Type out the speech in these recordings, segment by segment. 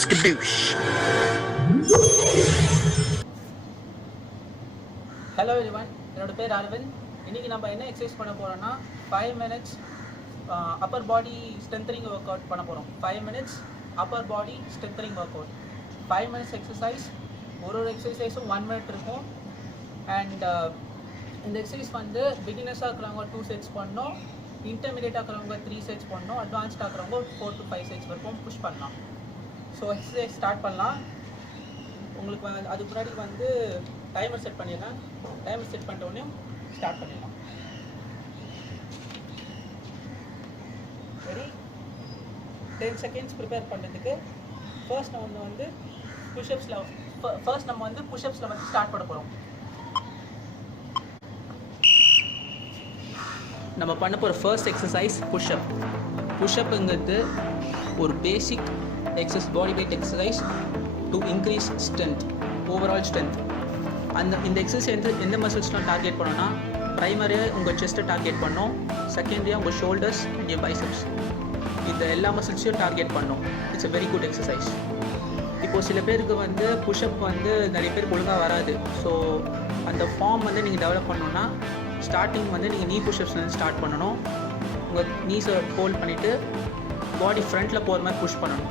Skadoosh. Hello everyone, என்னோட பேர் அரவிந்த். இன்றைக்கி நம்ம என்ன எக்ஸசைஸ் பண்ண போகிறோம்னா 5 minutes upper body strengthening workout பண்ண போகிறோம். 5 minutes upper body strengthening workout. 5 minutes exercise. ஒரு எக்ஸசைஸும் 1 minute இருக்கும். அண்ட் இந்த எக்ஸசைஸ் வந்து பிகினர்ஸாக இருக்கிறவங்க 2 sets பண்ணோம், இன்டர்மீடியட்டாக இருக்கிறவங்க 3 sets பண்ணோம், அட்வான்ஸ்டாக இருக்கிறவங்க 4 to 5 sets வரைக்கும் புஷ் பண்ணலாம். ஸோ எக்ஸசைஸ் ஸ்டார்ட் பண்ணலாம். உங்களுக்கு அதுக்கு முன்னாடி வந்து டைமர் செட் பண்ணிடலாம். டைமர் செட் பண்ணிட்ட உடனே ஸ்டார்ட் பண்ணிடலாம். சரி, 10 seconds ப்ரிப்பேர் பண்ணுறதுக்கு ஃபர்ஸ்ட் நம்ம வந்து புஷ்அப்ஸில் வந்து ஸ்டார்ட் பண்ண போகிறோம். நம்ம பண்ண போகிற ஃபர்ஸ்ட் எக்ஸசைஸ் புஷ்அப். புஷ்அப்புங்கிறது ஒரு basic body weight exercise to increase strength, overall strength. இந்த எக்ஸசைஸ் எந்த மசில்ஸ்லாம் டார்கெட் பண்ணோன்னா, ப்ரைமரியாக உங்கள் செஸ்ட்டை டார்கெட் பண்ணோம், செகண்டரியாக உங்கள் ஷோல்டர்ஸ் அண்ட் யூர் பைசப்ஸ். இந்த எல்லா மசில்ஸையும் டார்கெட் பண்ணோம். It's a very good exercise. இப்போது சில பேருக்கு வந்து புஷ்அப் வந்து நிறைய பேருக்கு ஒழுங்காக வராது. ஸோ அந்த ஃபார்ம் வந்து நீங்கள் டெவலப் பண்ணணுன்னா ஸ்டார்டிங் வந்து நீங்கள் நீ புஷ்அப்ஸ்லேருந்து ஸ்டார்ட் பண்ணணும். உங்கள் நீஸை ஹோல்ட் பண்ணிவிட்டு பாடி ஃப்ரண்ட்டில் போகிற மாதிரி புஷ் பண்ணணும்.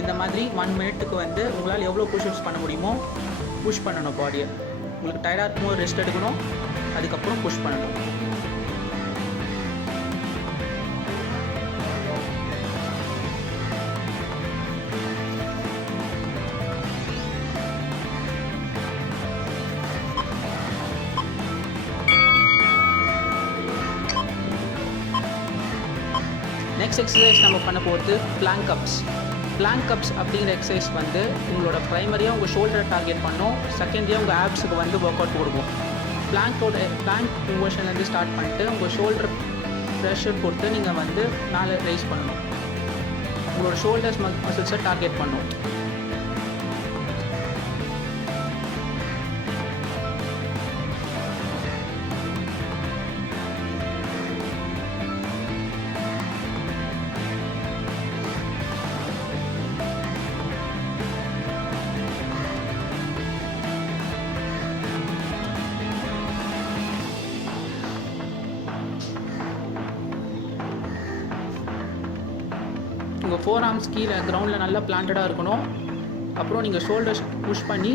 இந்த மாதிரி 1 minute வந்து உங்களால் எவ்வளோ புஷ்அப்ஸ் பண்ண முடியுமோ புஷ் பண்ணணும் பாடியை. உங்களுக்கு டயர்டாக இருக்கும்போது ரெஸ்ட் எடுக்கணும், அதுக்கப்புறம் புஷ் பண்ணணும். நெக்ஸ்ட் எக்ஸசைஸ் நம்ம பண்ண போகிறது பிளாங்க் அப்ஸ். பிளாங்க் அப்ஸ் அப்படிங்கிற எக்ஸசைஸ் வந்து உங்களோட ப்ரைமரியாக உங்கள் ஷோல்டரை டார்கெட் பண்ணோம், செகண்டரியாக உங்கள் ஆப்ஸுக்கு வந்து ஒர்க் அவுட் கொடுக்கும். பிளாங்க் மூவேஷன்லேருந்து ஸ்டார்ட் பண்ணிட்டு உங்கள் ஷோல்டர் ப்ரெஷர் பொறுத்து நீங்கள் வந்து மேலே ரைஸ் பண்ணணும். உங்களோட ஷோல்டர்ஸ் மசில்ஸை டார்கெட் பண்ணணும். உங்கள் 4 arms கீழே கிரவுண்டில் நல்லா பிளான்டடாக இருக்கணும். அப்புறம் நீங்கள் ஷோல்டர்ஸ் புஷ் பண்ணி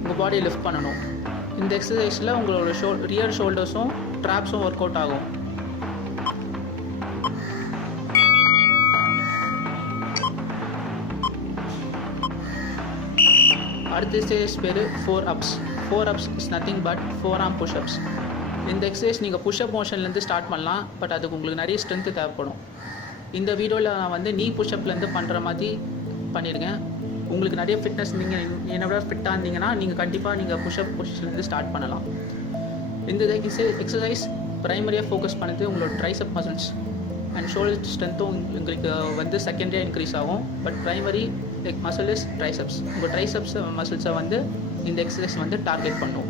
உங்கள் பாடியை லிஃப்ட் பண்ணணும். இந்த எக்ஸசைஸில் உங்களோட ரியர் ஷோல்டர்ஸும் ட்ராப்ஸும் ஒர்க் அவுட் ஆகும். அடுத்த எக்ஸசைஸ் பேர் 4 ups. 4 ups is nothing but 4 arm push-ups. இந்த எக்ஸசைஸ் நீங்கள் புஷ்அப் மோஷன்லேருந்து ஸ்டார்ட் பண்ணலாம், பட் அதுக்கு உங்களுக்கு நிறைய ஸ்ட்ரென்த்து தேவைப்படும். இந்த வீடியோவில் நான் வந்து நீ புஷ்அப்லேருந்து பண்ணுற மாதிரி பண்ணியிருக்கேன். உங்களுக்கு நிறைய ஃபிட்னஸ், நீங்கள் என்னை விட ஃபிட்டாக இருந்தீங்கன்னா நீங்கள் கண்டிப்பாக புஷ்அப் பொசிஷன்லேருந்து ஸ்டார்ட் பண்ணலாம். இந்த எக்ஸசைஸ் ப்ரைமரியாக ஃபோக்கஸ் பண்ணது உங்களோட ட்ரைசப் மசில்ஸ் அண்ட் ஷோல்டர் ஸ்ட்ரென்த்தும் உங்களுக்கு வந்து செகண்டரியாக இன்க்ரீஸ் ஆகும். But primary muscle is triceps. உங்கள் ட்ரைசப்ஸ் மசில்ஸை வந்து இந்த எக்ஸசைஸ் வந்து டார்கெட் பண்ணும்.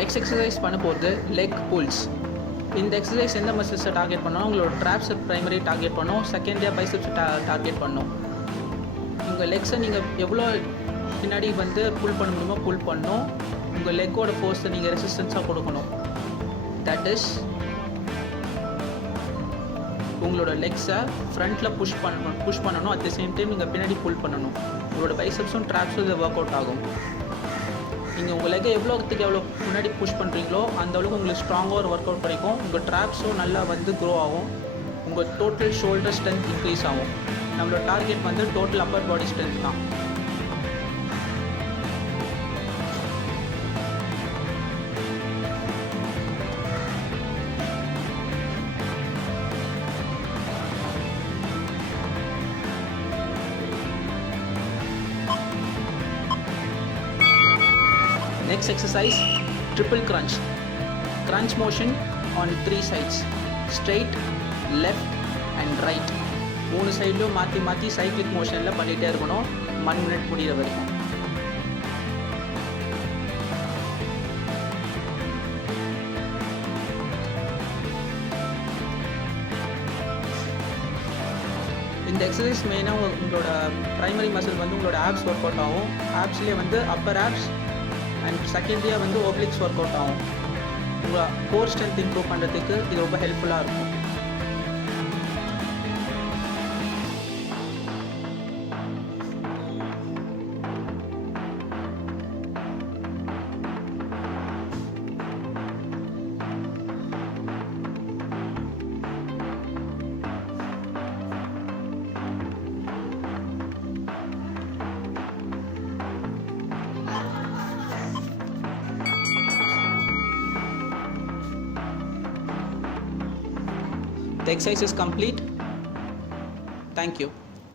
நெக்ஸ்ட் எக்ஸசைஸ் பண்ண போகிறது லெக் புல்ஸ். இந்த எக்ஸசைஸ் எந்த மசில்ஸை டார்கெட் பண்ணோம்? உங்களோட ட்ராப்ஸை ப்ரைமரி டார்கெட் பண்ணோம், செகண்டரியாக பைசப்ஸை டார்கெட் பண்ணோம். உங்கள் லெக்ஸை நீங்கள் எவ்வளோ பின்னாடி வந்து புல் பண்ண முடியுமோ புல் பண்ணணும். உங்கள் லெக்கோட ஃபோர்ஸை நீங்கள் ரெசிஸ்டன்ஸாக கொடுக்கணும். தட் இஸ் உங்களோட லெக்ஸை ஃப்ரண்ட்டில் புஷ் பண்ணணும். அட் த சேம் டைம் நீங்கள் பின்னாடி புல் பண்ணணும். உங்களோட பைசப்ஸும் ட்ராப்ஸும் இது ஒர்க் அவுட் ஆகும். நீங்கள் உங்கள் லெக்கை எவ்வளோ முன்னாடி புஷ் பண்ணுறீங்களோ அந்த அளவுக்கு உங்களுக்கு ஸ்ட்ராங்காக ஒரு ஒர்க் அவுட் கிடைக்கும். உங்கள் ட்ராப்ஸும் நல்லா வந்து க்ரோ ஆகும். உங்கள் டோட்டல் ஷோல்டர் ஸ்ட்ரென்த் இன்க்ரீஸ் ஆகும். நம்மளோட டார்கெட் வந்து டோட்டல் அப்பர் பாடி ஸ்ட்ரென்த் தான். Next exercise, triple crunch. Crunch motion on 3 sides, straight, left and right. 3 சைட்லையும் மாற்றி மாற்றி சைக்கிளிக் மோஷனில் பண்ணிகிட்டே இருக்கணும் 1 minute முடிகிற வரைக்கும். இந்த எக்ஸசைஸ் மெயினாக உங்களோட ப்ரைமரி மசில் வந்து உங்களோட ஆப்ஸ் ஒர்க் அவுட் ஆகும். ஆப்ஸ்லேயே வந்து அப்பர் ஆப்ஸ் அண்ட் செகண்டரியாக வந்து ஓப்ளிக்ஸ் ஒர்க் அவுட் ஆகும். உங்கள் கோர் ஸ்ட்ரென்த் இம்ப்ரூவ் பண்ணுறதுக்கு இது ரொம்ப ஹெல்ப்ஃபுல்லாக இருக்கும். The exercise is complete. Thank you.